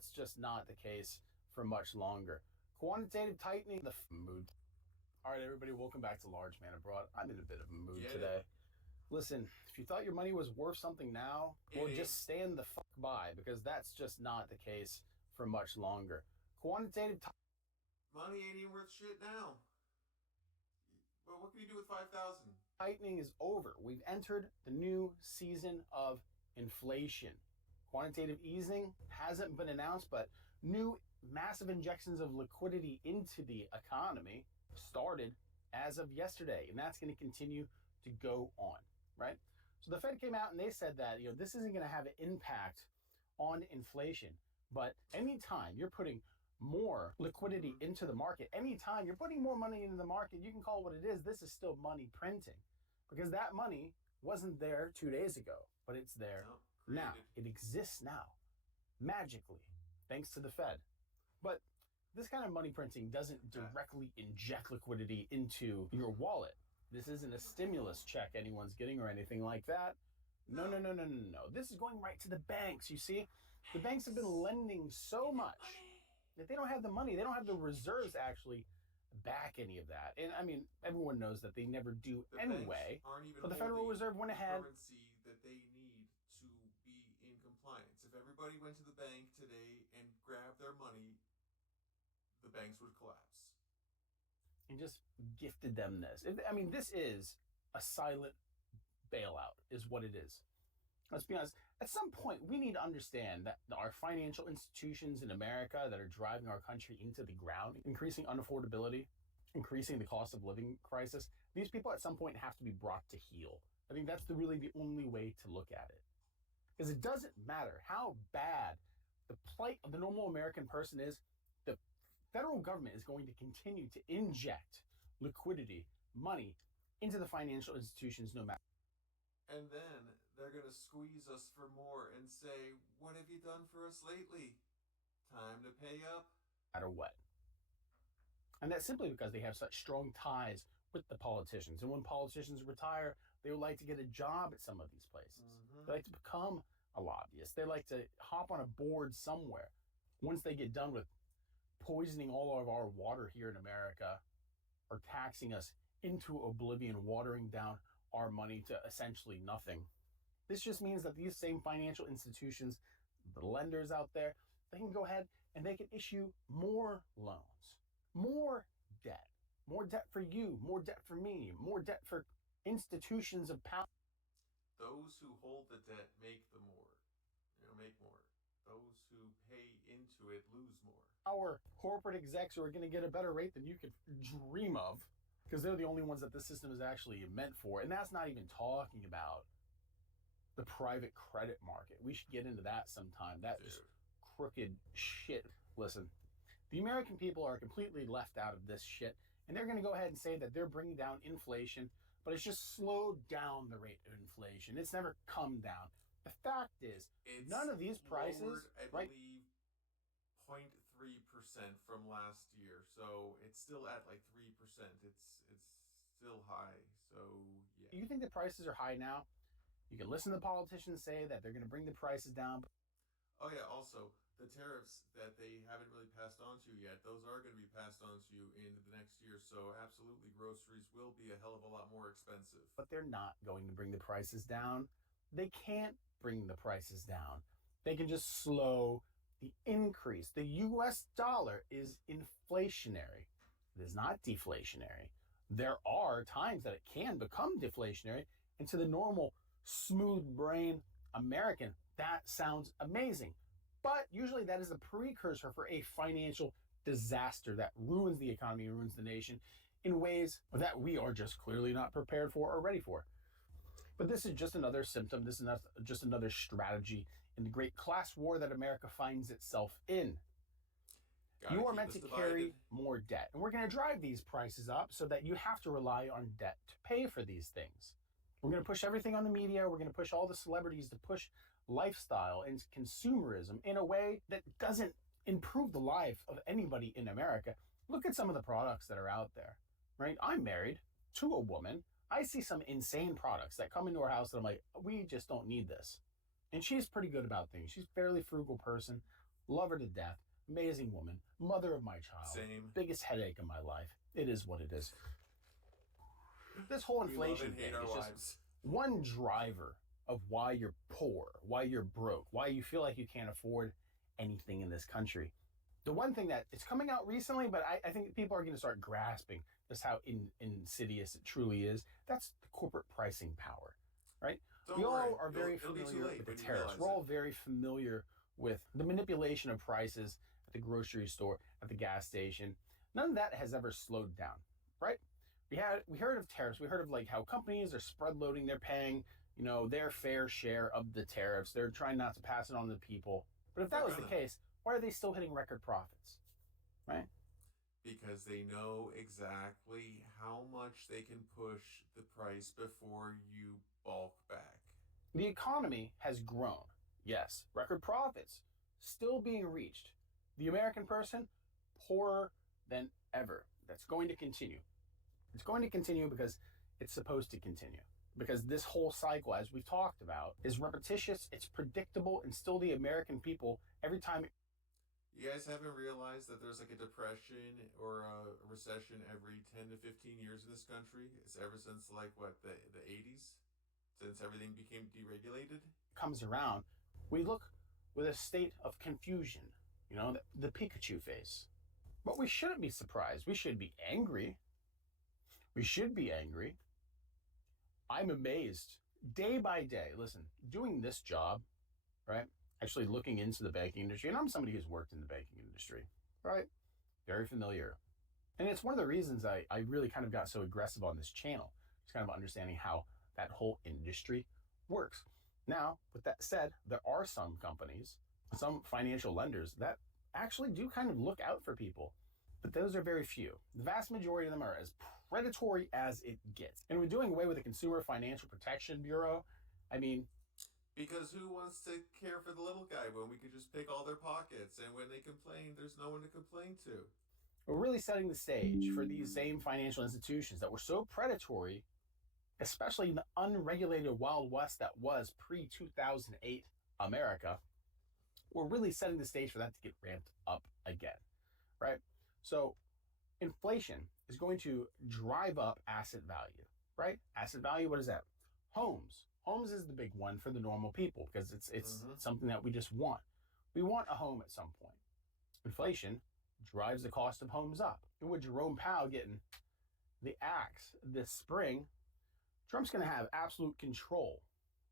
that's just not the case for much longer. Quantitative tightening, the mood. All right, everybody, welcome back to Large Man Abroad. I'm in a bit of a mood today. Listen, if you thought your money was worth something now, well, just stand the fuck by, because that's just not the case for much longer. Quantitative money ain't even worth shit now. But what can you do with 5,000? Tightening is over. We've entered the new season of inflation. Quantitative easing hasn't been announced, but new massive injections of liquidity into the economy started as of yesterday, and that's going to continue to go on, right? So the Fed came out and they said that, this isn't going to have an impact on inflation, but anytime you're putting more liquidity into the market, anytime you're putting more money into the market, you can call it what it is. This is still money printing, because that money wasn't there 2 days ago, but it's there now. It exists now, magically, thanks to the Fed. But this kind of money printing doesn't directly inject liquidity into your wallet. This isn't a stimulus check anyone's getting or anything like that. No. This is going right to the banks, you see? The banks have been lending so much that they don't have the money. They don't have the reserves to actually back any of that. And I mean, everyone knows that they never do anyway. But the Federal Reserve went ahead. Currency that they need to be in compliance. If everybody went to the bank today and grabbed their money, the banks would collapse. And just gifted them this. I mean, this is a silent bailout, is what it is. Let's be honest. At some point, we need to understand that our financial institutions in America that are driving our country into the ground, increasing unaffordability, increasing the cost of living crisis, these people at some point have to be brought to heel. I think that's really the only way to look at it. Because it doesn't matter how bad the plight of the normal American person is, the federal government is going to continue to inject liquidity, money, into the financial institutions no matter. And then they're going to squeeze us for more and say, what have you done for us lately? Time to pay up. No matter what. And that's simply because they have such strong ties with the politicians. And when politicians retire, they would like to get a job at some of these places. They like to become a lobbyist. They like to hop on a board somewhere. Once they get done with poisoning all of our water here in America, or taxing us into oblivion, watering down our money to essentially nothing. This just means that these same financial institutions, the lenders out there, they can go ahead and they can issue more loans, more debt for you, more debt for me, more debt for institutions of power. Those who hold the debt make make more. Those who pay into it lose more. Our corporate execs are going to get a better rate than you could dream of, because they're the only ones that the system is actually meant for. And that's not even talking about the private credit market. We should get into that sometime. That just crooked shit. Listen, the American people are completely left out of this shit, and they're going to go ahead and say that they're bringing down inflation, but it's just slowed down the rate of inflation. It's never come down. The fact is, none of these prices, lowered, I believe, 0.3% from last year, so it's still at like 3%. It's still high, so yeah. You think the prices are high now? You can listen to the politicians say that they're going to bring the prices down. Oh yeah, also, the tariffs that they haven't really passed on to you yet, those are going to be passed on to you into the next year, so absolutely groceries will be a hell of a lot more expensive. But they're not going to bring the prices down. They can't bring the prices down. They can just slow the increase. The US dollar is inflationary. It is not deflationary. There are times that it can become deflationary, and to the normal smooth brain American, that sounds amazing. But usually that is a precursor for a financial disaster that ruins the economy, ruins the nation in ways that we are just clearly not prepared for or ready for. But this is just another symptom. This is just another strategy in the great class war that America finds itself in. You are meant to carry more debt. And we're going to drive these prices up so that you have to rely on debt to pay for these things. We're going to push everything on the media. We're going to push all the celebrities to push lifestyle and consumerism in a way that doesn't improve the life of anybody in America. Look at some of the products that are out there, right? I'm married to a woman. I see some insane products that come into our house that I'm like, we just don't need this. And she's pretty good about things. She's a fairly frugal person, Love her to death. Amazing woman. Mother of my child. Same. Biggest headache of my life. It is what it is. This whole inflation thing is just one driver of why you're poor, why you're broke, why you feel like you can't afford anything in this country. The one thing that it's coming out recently, but I think people are going to start grasping just how insidious it truly is. That's the corporate pricing power, right? We all are very familiar with the tariffs. We're all very familiar with the manipulation of prices at the grocery store, at the gas station. None of that has ever slowed down, right? We heard of tariffs. We heard of like how companies are spread loading. They're paying, their fair share of the tariffs. They're trying not to pass it on to people. But if that was the case, why are they still hitting record profits, right? Because they know exactly how much they can push the price before you bulk back. The economy has grown. Yes, record profits still being reached. The American person, poorer than ever. That's going to continue. It's going to continue because it's supposed to continue. Because this whole cycle, as we've talked about, is repetitious, it's predictable, and still the American people, every time... You guys haven't realized that there's like a depression or a recession every 10 to 15 years in this country? It's ever since like, the 80s? Since everything became deregulated? Comes around, we look with a state of confusion, the Pikachu face. But we shouldn't be surprised. We should be angry. We should be angry. I'm amazed day by day. Listen, doing this job, right? Actually looking into the banking industry, and I'm somebody who's worked in the banking industry, right? Very familiar. And it's one of the reasons I really kind of got so aggressive on this channel, just kind of understanding how that whole industry works. Now, with that said, there are some companies, some financial lenders that actually do kind of look out for people, but those are very few. The vast majority of them are as predatory as it gets. And we're doing away with the Consumer Financial Protection Bureau. I mean... Because who wants to care for the little guy when we could just pick all their pockets, and when they complain, there's no one to complain to? We're really setting the stage for these same financial institutions that were so predatory, especially in the unregulated Wild West that was pre-2008 America. We're really setting the stage for that to get ramped up again, right? So inflation is going to drive up asset value, right? Asset value, what is that? Homes. Homes is the big one for the normal people because it's something that we just want. We want a home at some point. Inflation drives the cost of homes up. And with Jerome Powell getting the axe this spring, Trump's going to have absolute control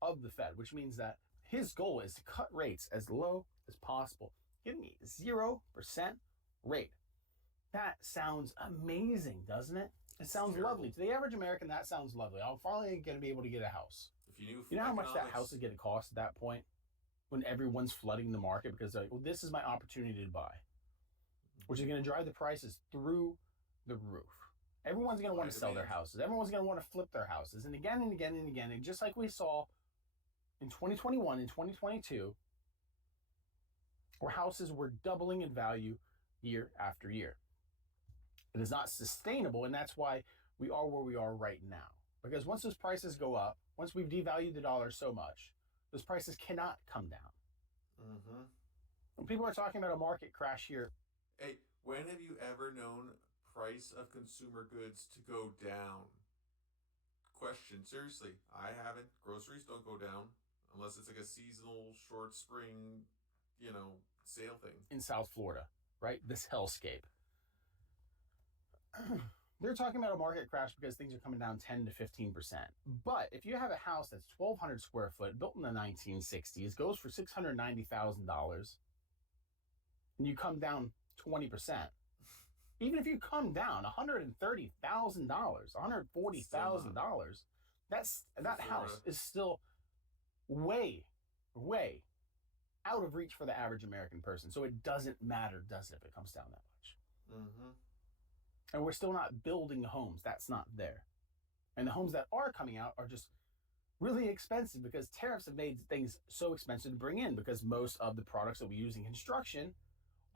of the Fed, which means that his goal is to cut rates as low as possible. Give me 0% rate. That sounds amazing, doesn't it? It sounds lovely. To the average American, that sounds lovely. I'm finally going to be able to get a house. If you know how much that house is going to cost at that point? When everyone's flooding the market because they're like, well, this is my opportunity to buy. Which is going to drive the prices through the roof. Everyone's going to want to sell their houses. Everyone's going to want to flip their houses. And again and again and again. And just like we saw in 2021 and 2022, where houses were doubling in value year after year. It is not sustainable, and that's why we are where we are right now. Because once those prices go up, once we've devalued the dollar so much, those prices cannot come down. When people are talking about a market crash here. Hey, when have you ever known price of consumer goods to go down? Question, seriously, I haven't. Groceries don't go down unless it's like a seasonal short spring, sale thing. In South Florida, right? This hellscape. They're talking about a market crash because things are coming down 10 to 15%. But if you have a house that's 1,200 square foot, built in the 1960s, goes for $690,000, and you come down 20%, even if you come down $130,000, $140,000, that house is still way, way out of reach for the average American person. So it doesn't matter, does it, if it comes down that much? And we're still not building homes. That's not there. And the homes that are coming out are just really expensive because tariffs have made things so expensive to bring in because most of the products that we use in construction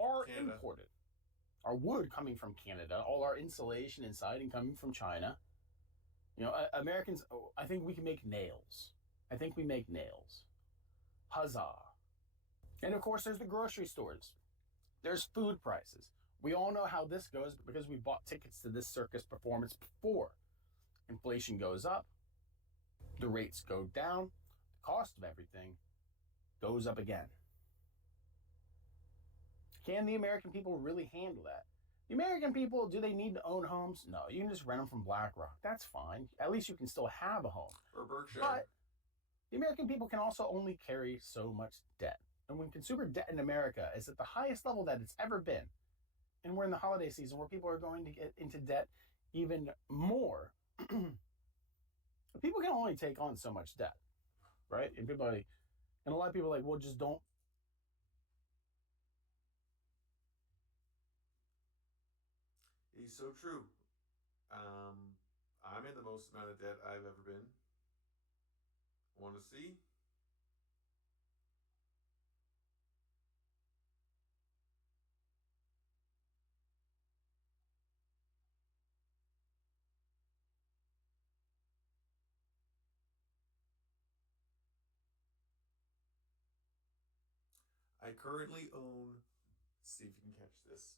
are imported. Our wood coming from Canada, all our insulation and siding coming from China. Americans, I think we can make nails. I think we make nails. Huzzah. And of course, there's the grocery stores. There's food prices. We all know how this goes because we bought tickets to this circus performance before. Inflation goes up, the rates go down, the cost of everything goes up again. Can the American people really handle that? The American people, do they need to own homes? No, you can just rent them from BlackRock. That's fine. At least you can still have a home. Or Berkshire. But the American people can also only carry so much debt. And when consumer debt in America is at the highest level that it's ever been, and we're in the holiday season where people are going to get into debt even more, people can only take on so much debt, right? And people are like, and a lot of people are like, well, just don't. He's so true. I'm in the most amount of debt I've ever been. Want to see? I currently own. See if you can catch this.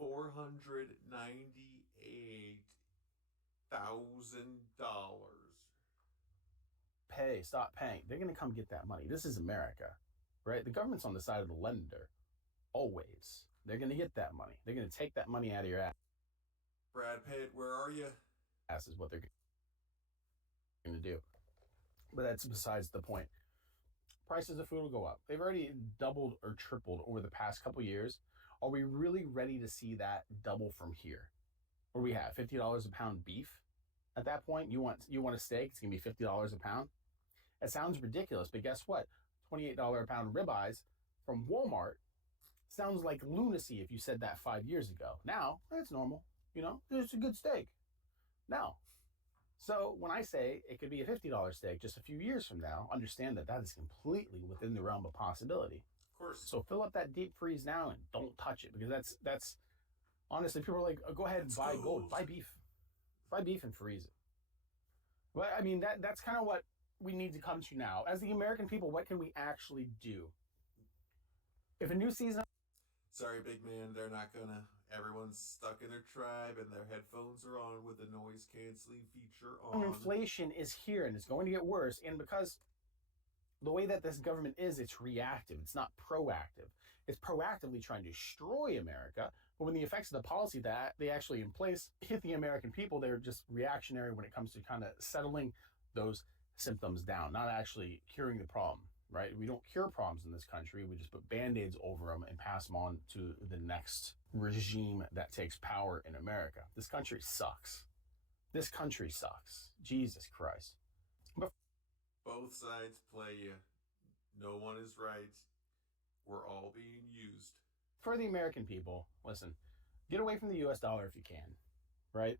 $498,000. Stop paying. They're going to come get that money. This is America, right? The government's on the side of the lender, always. They're going to get that money. They're going to take that money out of your ass. Brad Pitt, where are you? Is what they're going to do. But that's besides the point. Prices of food will go up. They've already doubled or tripled over the past couple years. Are we really ready to see that double from here? Where we have $50 a pound beef? At that point, you want a steak, it's gonna be $50 a pound. It sounds ridiculous, but guess what? $28 a pound ribeyes from Walmart sounds like lunacy if you said that 5 years ago. Now, it's normal. It's a good steak. Now, so when I say it could be a $50 steak just a few years from now, understand that that is completely within the realm of possibility. Of course. So fill up that deep freeze now and don't touch it, because that's honestly, people are like, oh, go ahead and buy gold, buy beef and freeze it. But I mean, that's kind of what we need to come to now. As the American people, what can we actually do? If a new season... Sorry, big man, they're not gonna. Everyone's stuck in their tribe and their headphones are on with the noise canceling feature on. Inflation is here and it's going to get worse. And because the way that this government is, it's reactive. It's not proactive. It's proactively trying to destroy America. But when the effects of the policy that they actually in place hit the American people, they're just reactionary when it comes to kind of settling those symptoms down, not actually curing the problem, right? We don't cure problems in this country. We just put Band-Aids over them and pass them on to the next regime that takes power in America. This country sucks. This country sucks. Jesus Christ. But both sides play you. No one is right. We're all being used. For the American people, listen, get away from the US dollar if you can, right?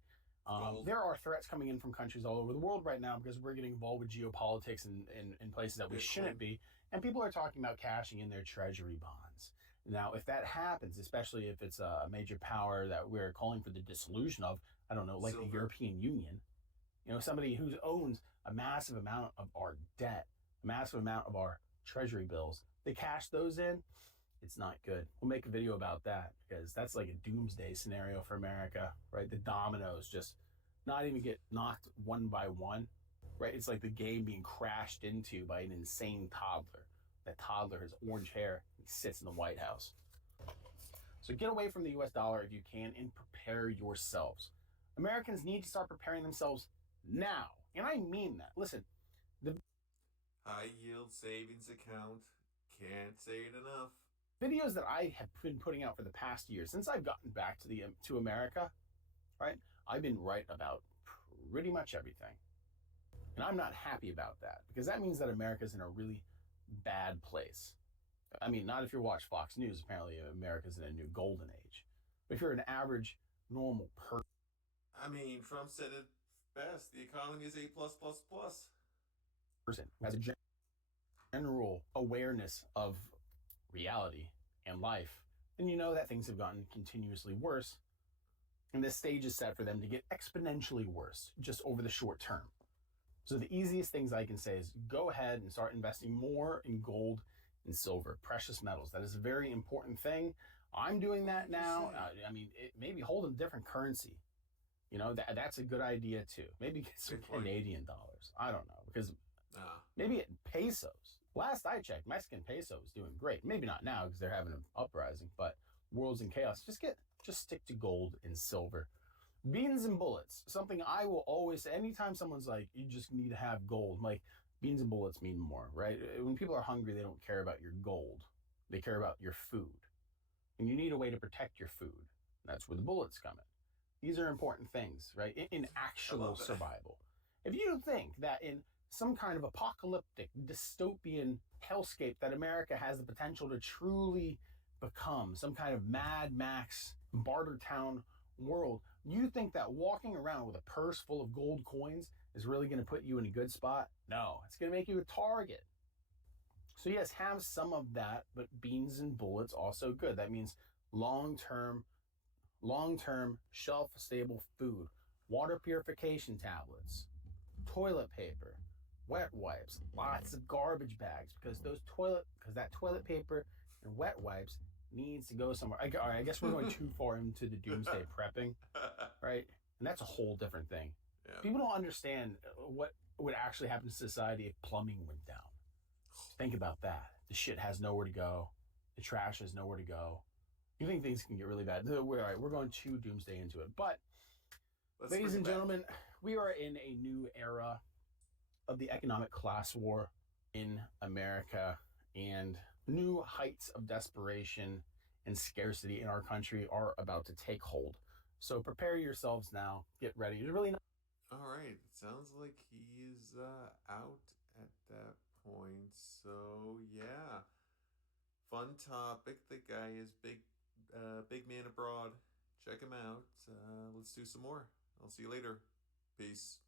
There are threats coming in from countries all over the world right now because we're getting involved with geopolitics in places that we shouldn't be. And people are talking about cashing in their treasury bonds. Now, if that happens, especially if it's a major power that we're calling for the dissolution of, I don't know, like the European Union, somebody who owns a massive amount of our debt, a massive amount of our treasury bills, they cash those in, it's not good. We'll make a video about that because that's like a doomsday scenario for America, right? The dominoes just not even get knocked one by one, right? It's like the game being crashed into by an insane toddler. That toddler has orange hair. He sits in the White House. So get away from the US dollar if you can and prepare yourselves. Americans need to start preparing themselves now. And I mean that. Listen, the high yield savings account, can't say it enough. Videos that I have been putting out for the past year, since I've gotten back to America, right? I've been right about pretty much everything. And I'm not happy about that because that means that America's in a really bad place. I mean, not if you watch Fox News. Apparently, America's in a new golden age. But if you're an average, normal person... I mean, Trump said it best. The economy is A+++. Person who has a general awareness of reality and life, and you know that things have gotten continuously worse, And this stage is set for them to get exponentially worse just over the short term. So the easiest things I can say is go ahead and start investing more in gold and silver, precious metals. That is a very important thing. I'm doing that now. Maybe hold a different currency. That's a good idea too. Maybe get some Bitcoin. Canadian dollars. I don't know, because Nah. maybe pesos. Last I checked, Mexican peso is doing great. Maybe not now because they're having an uprising, but world's in chaos. Just stick to gold and silver. Beans and bullets, something I will always say. Anytime someone's like, you just need to have gold, I'm like, beans and bullets mean more, right? When people are hungry, they don't care about your gold. They care about your food. And you need a way to protect your food. That's where the bullets come in. These are important things, right? In actual survival. If you think that in some kind of apocalyptic, dystopian hellscape that America has the potential to truly become, some kind of Mad Max Bartertown world, you think that walking around with a purse full of gold coins is really going to put you in a good spot? No, it's going to make you a target. So yes, have some of that, but beans and bullets also good. That means long-term shelf-stable food, water purification tablets, toilet paper, wet wipes, lots of garbage bags, because that toilet paper and wet wipes needs to go somewhere. All right, I guess we're going too far into the doomsday prepping, right? And that's a whole different thing. Yeah. People don't understand what would actually happen to society if plumbing went down. Think about that. The shit has nowhere to go. The trash has nowhere to go. You think things can get really bad. All right, we're going too doomsday into it. But, ladies and gentlemen, we are in a new era of the economic class war in America, and new heights of desperation and scarcity in our country are about to take hold. So prepare yourselves now. Get ready. It's really not. All right. Sounds like he is out at that point. So yeah, fun topic. The guy is big man abroad. Check him out. Let's do some more. I'll see you later. Peace.